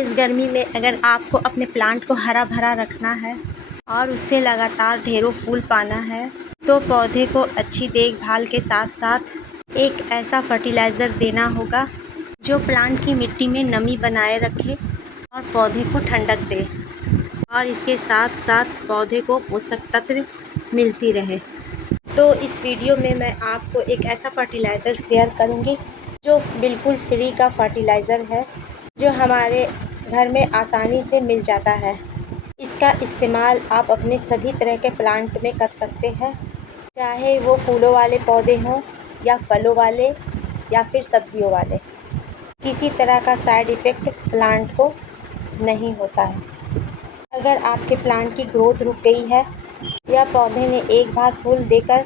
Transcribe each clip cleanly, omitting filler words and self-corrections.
तेज़ गर्मी में अगर आपको अपने प्लांट को हरा भरा रखना है और उससे लगातार ढेरों फूल पाना है तो पौधे को अच्छी देखभाल के साथ साथ एक ऐसा फर्टिलाइज़र देना होगा जो प्लांट की मिट्टी में नमी बनाए रखे और पौधे को ठंडक दे और इसके साथ साथ पौधे को पोषक तत्व मिलती रहे। तो इस वीडियो में मैं आपको एक ऐसा फर्टिलाइज़र शेयर करूंगी जो बिल्कुल फ्री का फर्टिलाइज़र है, जो हमारे घर में आसानी से मिल जाता है। इसका इस्तेमाल आप अपने सभी तरह के प्लांट में कर सकते हैं, चाहे वो फूलों वाले पौधे हों या फलों वाले या फिर सब्जियों वाले। किसी तरह का साइड इफ़ेक्ट प्लांट को नहीं होता है। अगर आपके प्लांट की ग्रोथ रुक गई है या पौधे ने एक बार फूल देकर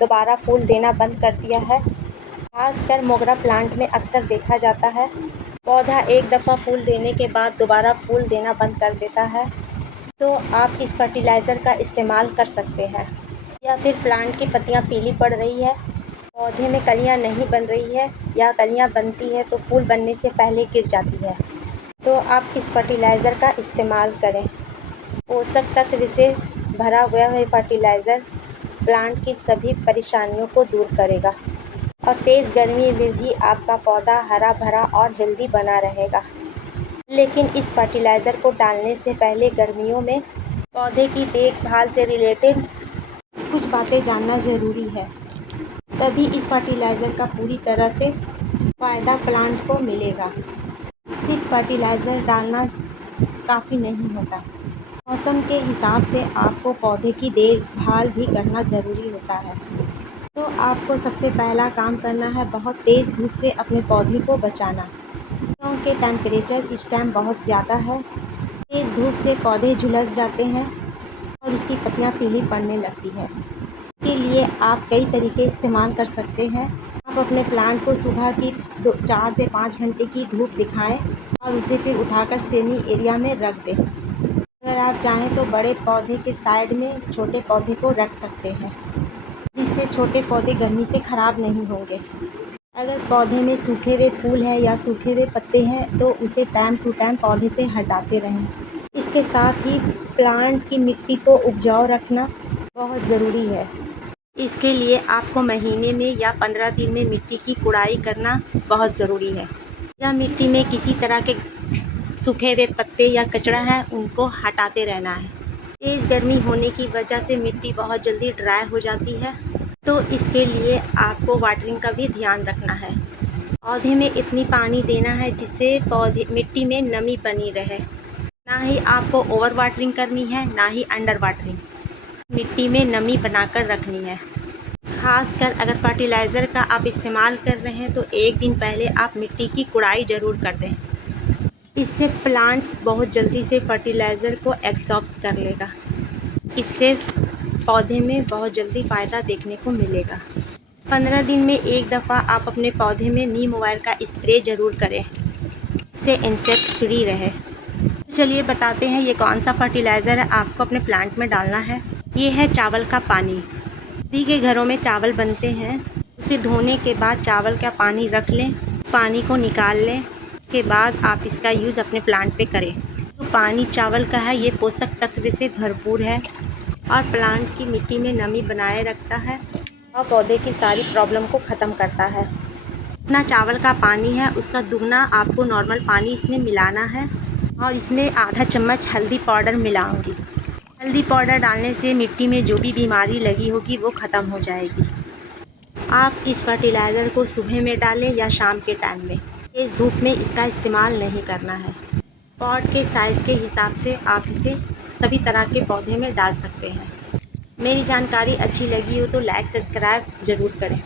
दोबारा फूल देना बंद कर दिया है, खासकर मोगरा प्लांट में अक्सर देखा जाता है, पौधा एक दफ़ा फूल देने के बाद दोबारा फूल देना बंद कर देता है, तो आप इस फर्टिलाइज़र का इस्तेमाल कर सकते हैं। या फिर प्लांट की पत्तियां पीली पड़ रही है, पौधे में कलियां नहीं बन रही है या कलियां बनती है तो फूल बनने से पहले गिर जाती है, तो आप इस फर्टिलाइज़र का इस्तेमाल करें। पोषक तत्व से भरा हुआ यह फर्टिलाइज़र प्लांट की सभी परेशानियों को दूर करेगा और तेज़ गर्मी में भी आपका पौधा हरा भरा और हेल्दी बना रहेगा। लेकिन इस फर्टिलाइज़र को डालने से पहले गर्मियों में पौधे की देखभाल से रिलेटेड कुछ बातें जानना ज़रूरी है, तभी इस फर्टिलाइज़र का पूरी तरह से फ़ायदा प्लांट को मिलेगा। सिर्फ फर्टिलाइज़र डालना काफ़ी नहीं होता, मौसम के हिसाब से आपको पौधे की देखभाल भी करना ज़रूरी होता है। तो आपको सबसे पहला काम करना है बहुत तेज़ धूप से अपने पौधे को बचाना, क्योंकि टेम्परेचर इस टाइम बहुत ज़्यादा है। तेज़ धूप से पौधे झुलस जाते हैं और उसकी पत्तियां पीली पड़ने लगती है। इसके लिए आप कई तरीके इस्तेमाल कर सकते हैं। आप अपने प्लांट को सुबह की 4 से 5 घंटे की धूप दिखाएं और उसे फिर उठाकर सेमी एरिया में रख दें। अगर आप चाहें तो बड़े पौधे के साइड में छोटे पौधे को रख सकते हैं, जिससे छोटे पौधे गर्मी से ख़राब नहीं होंगे। अगर पौधे में सूखे हुए फूल है या सूखे हुए पत्ते हैं तो उसे टाइम टू टाइम पौधे से हटाते रहें। इसके साथ ही प्लांट की मिट्टी को उपजाऊ रखना बहुत ज़रूरी है। इसके लिए आपको महीने में या 15 दिन में मिट्टी की गुड़ाई करना बहुत ज़रूरी है। या मिट्टी में किसी तरह के सूखे हुए पत्ते या कचरा है उनको हटाते रहना है। तेज़ गर्मी होने की वजह से मिट्टी बहुत जल्दी ड्राई हो जाती है, तो इसके लिए आपको वाटरिंग का भी ध्यान रखना है। पौधे में इतनी पानी देना है जिससे पौधे मिट्टी में नमी बनी रहे। ना ही आपको ओवर वाटरिंग करनी है, ना ही अंडर वाटरिंग। मिट्टी में नमी बनाकर रखनी है। खासकर अगर फर्टिलाइज़र का आप इस्तेमाल कर रहे हैं तो एक दिन पहले आप मिट्टी की गुड़ाई ज़रूर कर दें। इससे प्लांट बहुत जल्दी से फर्टिलाइज़र को एब्सॉर्ब कर लेगा। इससे पौधे में बहुत जल्दी फ़ायदा देखने को मिलेगा। 15 दिन में एक दफ़ा आप अपने पौधे में नीम ऑयल का स्प्रे ज़रूर करें, इससे इंसेक्ट फ्री रहे। चलिए बताते हैं ये कौन सा फर्टिलाइज़र है आपको अपने प्लांट में डालना है। ये है चावल का पानी। सभी के घरों में चावल बनते हैं, उसे धोने के बाद चावल का पानी रख लें, पानी को निकाल लें। उसके बाद आप इसका यूज़ अपने प्लांट पे करें। जो पानी चावल का है ये पोषक तत्व से भरपूर है और प्लांट की मिट्टी में नमी बनाए रखता है और पौधे की सारी प्रॉब्लम को ख़त्म करता है। जितना चावल का पानी है उसका दुगना आपको नॉर्मल पानी इसमें मिलाना है और इसमें आधा चम्मच हल्दी पाउडर मिलाऊंगी। हल्दी पाउडर डालने से मिट्टी में जो भी बीमारी लगी होगी वो ख़त्म हो जाएगी। आप इस फर्टिलाइज़र को सुबह में डालें या शाम के टाइम में। इस धूप में इसका इस्तेमाल नहीं करना है। पॉट के साइज़ के हिसाब से आप इसे सभी तरह के पौधे में डाल सकते हैं। मेरी जानकारी अच्छी लगी हो तो लाइक सब्सक्राइब ज़रूर करें।